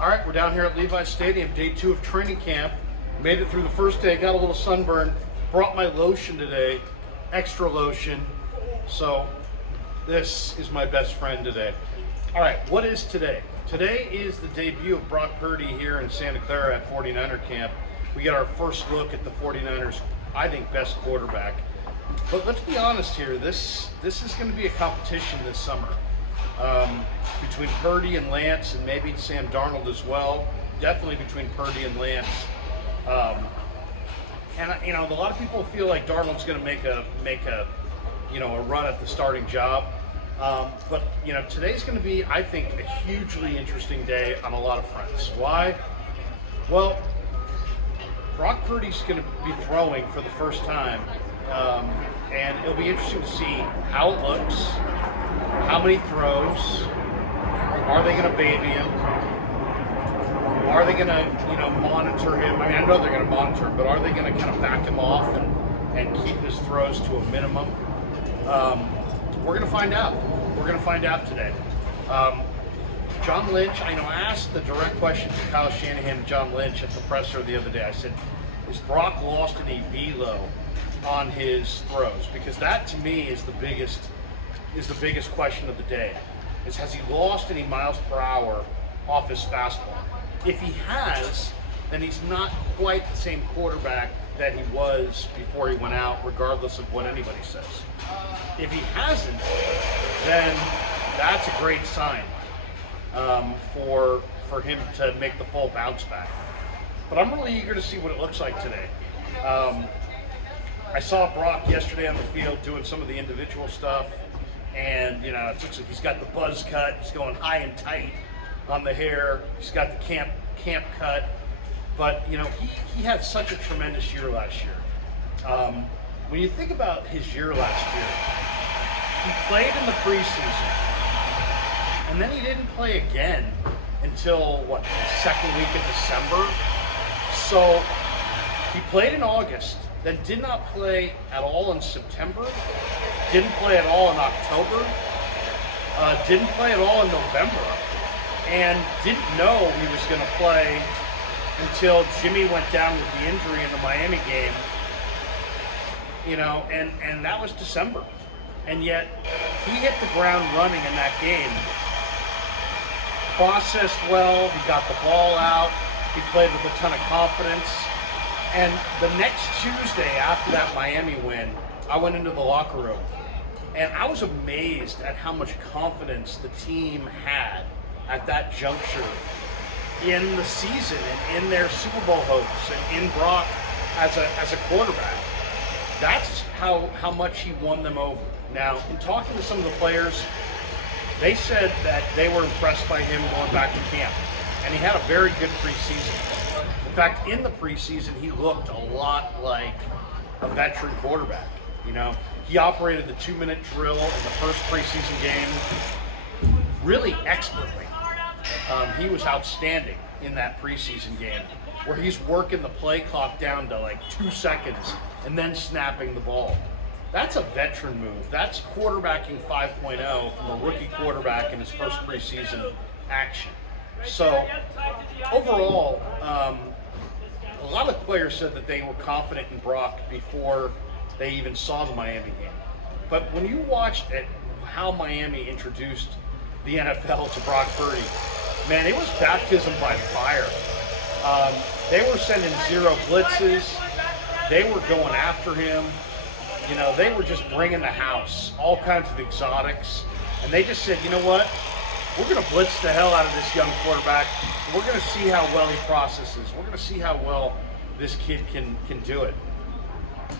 All right, we're down here at Levi's Stadium, day 2 of training camp. Made it through the first day, got a little sunburn. Brought my lotion today, extra lotion. So this is my best friend today. All right, what is today? Today is the debut of Brock Purdy here in Santa Clara at 49er camp. We get our first look at the 49ers, I think, best quarterback. But let's be honest here, this is going to be a competition this summer. Between Purdy and Lance, and maybe Sam Darnold as well. Definitely between Purdy and Lance. And you know, a lot of people feel like Darnold's going to make a run at the starting job. But you know, today's going to be, I think, a hugely interesting day on a lot of fronts. Why? Well, Brock Purdy's going to be throwing for the first time, and it'll be interesting to see how it looks, how many throws. Are they going to baby him? Are they going to, monitor him? I mean, I know they're going to monitor him, but are they going to kind of back him off and keep his throws to a minimum? We're going to find out. We're going to find out today. John Lynch, I asked the direct question to Kyle Shanahan and John Lynch at the presser the other day. I said, is Brock lost any velo on his throws? Because that, to me, is the biggest question of the day. Has he lost any miles per hour off his fastball? If he has, then he's not quite the same quarterback that he was before he went out, regardless of what anybody says. If he hasn't, then that's a great sign for him to make the full bounce back. But I'm really eager to see what it looks like today. I saw Brock yesterday on the field doing some of the individual stuff. And, it looks like he's got the buzz cut. He's going high and tight on the hair. He's got the camp cut. But, he had such a tremendous year last year. When you think about his year last year, he played in the preseason. And then he didn't play again until, the second week of December? So he played in August, then did not play at all in September, didn't play at all in October, didn't play at all in November, and didn't know he was going to play until Jimmy went down with the injury in the Miami game, and that was December. And yet he hit the ground running in that game, processed well, he got the ball out, he played with a ton of confidence. And the next Tuesday after that Miami win, I went into the locker room and I was amazed at how much confidence the team had at that juncture in the season and in their Super Bowl hopes and in Brock as a quarterback. That's how much he won them over. Now, in talking to some of the players, they said that they were impressed by him going back to camp. And he had a very good preseason. In fact, in the preseason, he looked a lot like a veteran quarterback. He operated the 2-minute drill in the first preseason game really expertly. He was outstanding in that preseason game, where he's working the play clock down to 2 seconds and then snapping the ball. That's a veteran move. That's quarterbacking 5.0 from a rookie quarterback in his first preseason action. So overall, a lot of players said that they were confident in Brock before they even saw the Miami game. But when you watched how Miami introduced the NFL to Brock Purdy, man, it was baptism by fire. They were sending zero blitzes. They were going after him. They were just bringing the house, all kinds of exotics. And they just said, you know what? We're going to blitz the hell out of this young quarterback. We're going to see how well he processes. We're going to see how well this kid can do it.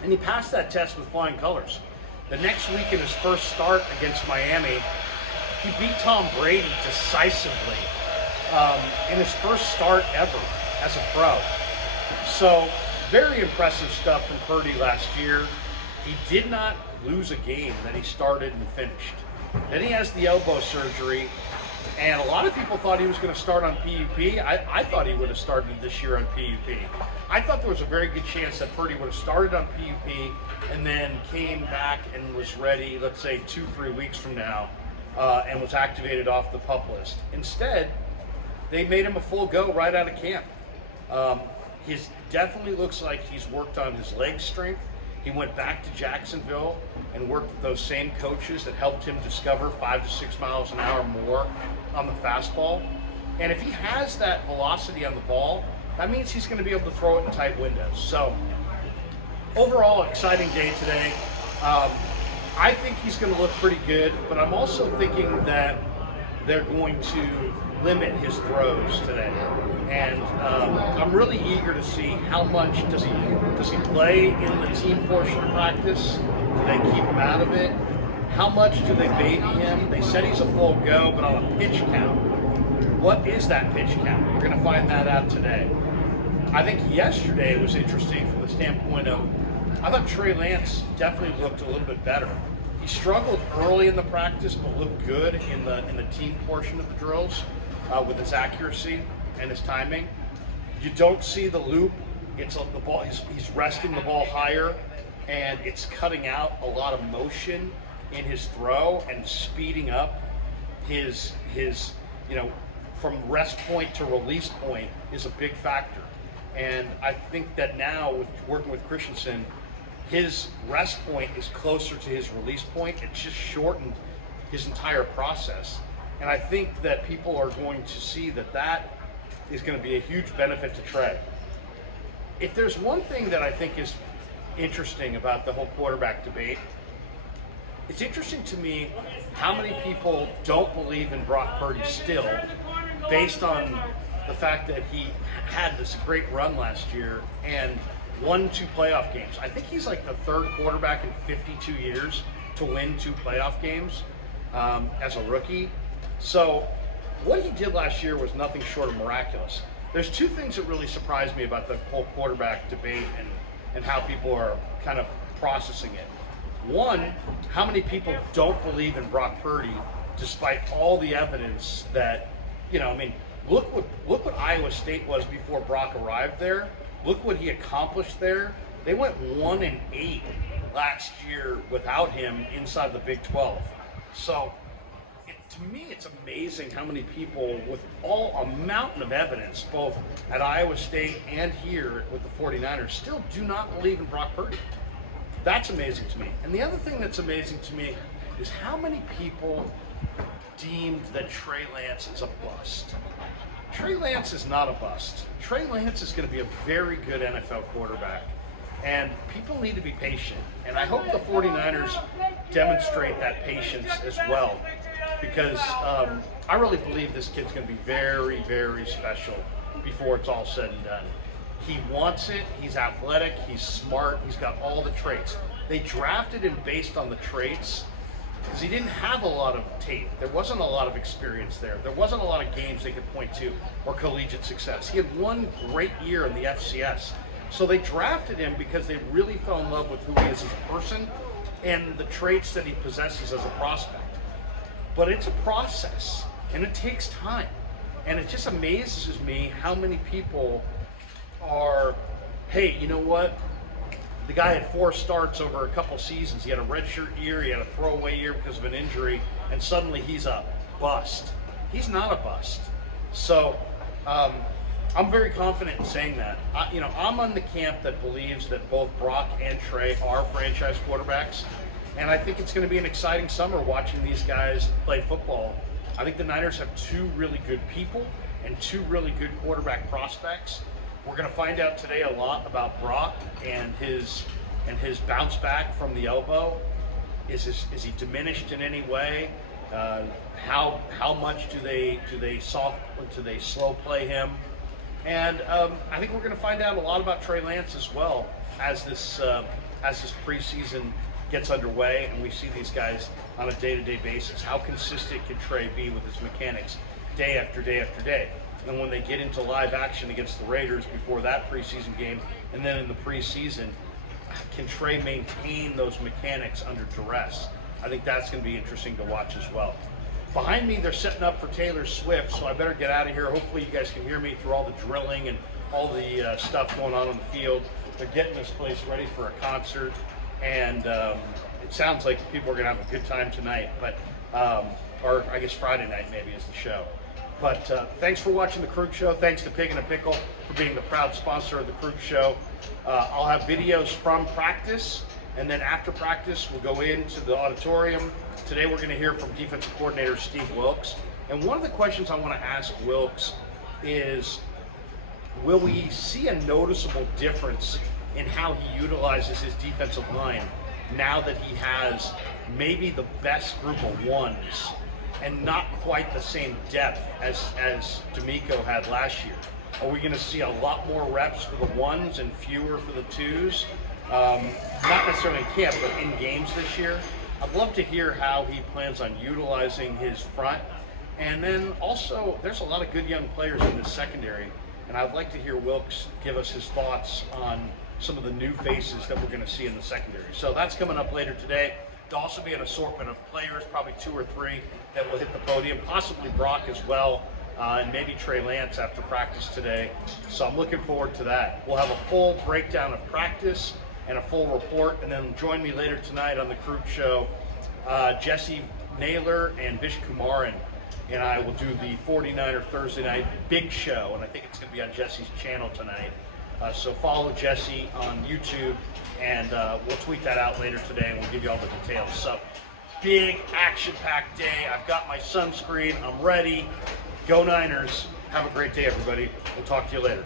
And he passed that test with flying colors. The next week in his first start against Miami, he beat Tom Brady decisively in his first start ever as a pro. So very impressive stuff from Purdy last year. He did not lose a game that he started and finished. Then he has the elbow surgery, and a lot of people thought he was going to start on PUP. I thought he would have started this year on PUP. I thought there was a very good chance that Purdy would have started on PUP and then came back and was ready, let's say 2-3 weeks from now, and was activated off the PUP list. Instead, they made him a full go right out of camp. He definitely looks like he's worked on his leg strength. He went back to Jacksonville and worked with those same coaches that helped him discover 5 to 6 miles an hour more on the fastball. And if he has that velocity on the ball, that means he's going to be able to throw it in tight windows. So overall, exciting day today. I think he's going to look pretty good, but I'm also thinking that they're going to limit his throws today. And I'm really eager to see how much does he play in the team portion of practice? Do they keep him out of it? How much do they baby him? They said he's a full go, but on a pitch count. What is that pitch count? We're going to find that out today. I think yesterday was interesting from the standpoint of, I thought Trey Lance definitely looked a little bit better. He struggled early in the practice, but looked good in the team portion of the drills with his accuracy and his timing. You don't see the loop. It's the ball. He's resting the ball higher, and it's cutting out a lot of motion in his throw and speeding up his from rest point to release point is a big factor. And I think that now with working with Christensen, his rest point is closer to his release point. It just shortened his entire process. And I think that people are going to see that is going to be a huge benefit to Trey. If there's one thing that I think is interesting about the whole quarterback debate, it's interesting to me how many people don't believe in Brock Purdy still, based on the fact that he had this great run last year and won 2 playoff games. I think he's like the 3rd quarterback in 52 years to win 2 playoff games as a rookie. So what he did last year was nothing short of miraculous. There's 2 things that really surprised me about the whole quarterback debate and how people are kind of processing it. One, how many people don't believe in Brock Purdy despite all the evidence that, look what Iowa State was before Brock arrived there. Look what he accomplished there. They went 1-8 last year without him inside the Big 12. So to me, it's amazing how many people with a mountain of evidence, both at Iowa State and here with the 49ers, still do not believe in Brock Purdy. That's amazing to me. And the other thing that's amazing to me is how many people deemed that Trey Lance is a bust. Trey Lance is not a bust. Trey Lance is going to be a very good NFL quarterback. And people need to be patient. And I hope the 49ers demonstrate that patience as well. Because I really believe this kid's going to be very, very special before it's all said and done. He wants it. He's athletic. He's smart. He's got all the traits. They drafted him based on the traits because he didn't have a lot of tape. There wasn't a lot of experience there. There wasn't a lot of games they could point to or collegiate success. He had 1 great year in the FCS. So they drafted him because they really fell in love with who he is as a person and the traits that he possesses as a prospect. But it's a process, and it takes time. And it just amazes me how many people are, hey, you know what? The guy had 4 starts over a couple seasons. He had a redshirt year, he had a throwaway year because of an injury, and suddenly he's a bust. He's not a bust. So I'm very confident in saying that. I'm on the camp that believes that both Brock and Trey are franchise quarterbacks. And I think it's going to be an exciting summer watching these guys play football. I think the Niners have 2 really good people and 2 really good quarterback prospects. We're going to find out today a lot about Brock and his bounce back from the elbow. Is he diminished in any way? How much do they slow play him? And I think we're going to find out a lot about Trey Lance as well as this preseason gets underway and we see these guys on a day-to-day basis. How consistent can Trey be with his mechanics day after day after day? And when they get into live action against the Raiders before that preseason game, and then in the preseason, can Trey maintain those mechanics under duress? I think that's going to be interesting to watch as well. Behind me, they're setting up for Taylor Swift, so I better get out of here. Hopefully you guys can hear me through all the drilling and all the stuff going on the field. They're getting this place ready for a concert, and it sounds like people are going to have a good time tonight, but or I guess Friday night maybe is the show. But thanks for watching the Krueger Show. Thanks to Pig and a Pickle for being the proud sponsor of the Krueger Show. I'll have videos from practice, and then after practice, we'll go into the auditorium. Today, we're going to hear from defensive coordinator Steve Wilks. And one of the questions I want to ask Wilks is, will we see a noticeable difference in how he utilizes his defensive line now that he has maybe the best group of ones and not quite the same depth as D'Amico had last year? Are we going to see a lot more reps for the ones and fewer for the twos? Not necessarily in camp, but in games this year. I'd love to hear how he plans on utilizing his front. And then also, there's a lot of good young players in the secondary, and I'd like to hear Wilks give us his thoughts on some of the new faces that we're going to see in the secondary. So that's coming up later today. There'll also be an assortment of players, probably 2 or 3, that will hit the podium, possibly Brock as well, and maybe Trey Lance after practice today. So I'm looking forward to that. We'll have a full breakdown of practice and a full report, and then join me later tonight on the Krueger Show. Jesse Naylor and Vish Kumaran and I will do the 49er Thursday night big show, and I think it's going to be on Jesse's channel tonight. So follow Jesse on YouTube, and we'll tweet that out later today, and we'll give you all the details. So big action-packed day. I've got my sunscreen. I'm ready. Go Niners. Have a great day, everybody. We'll talk to you later.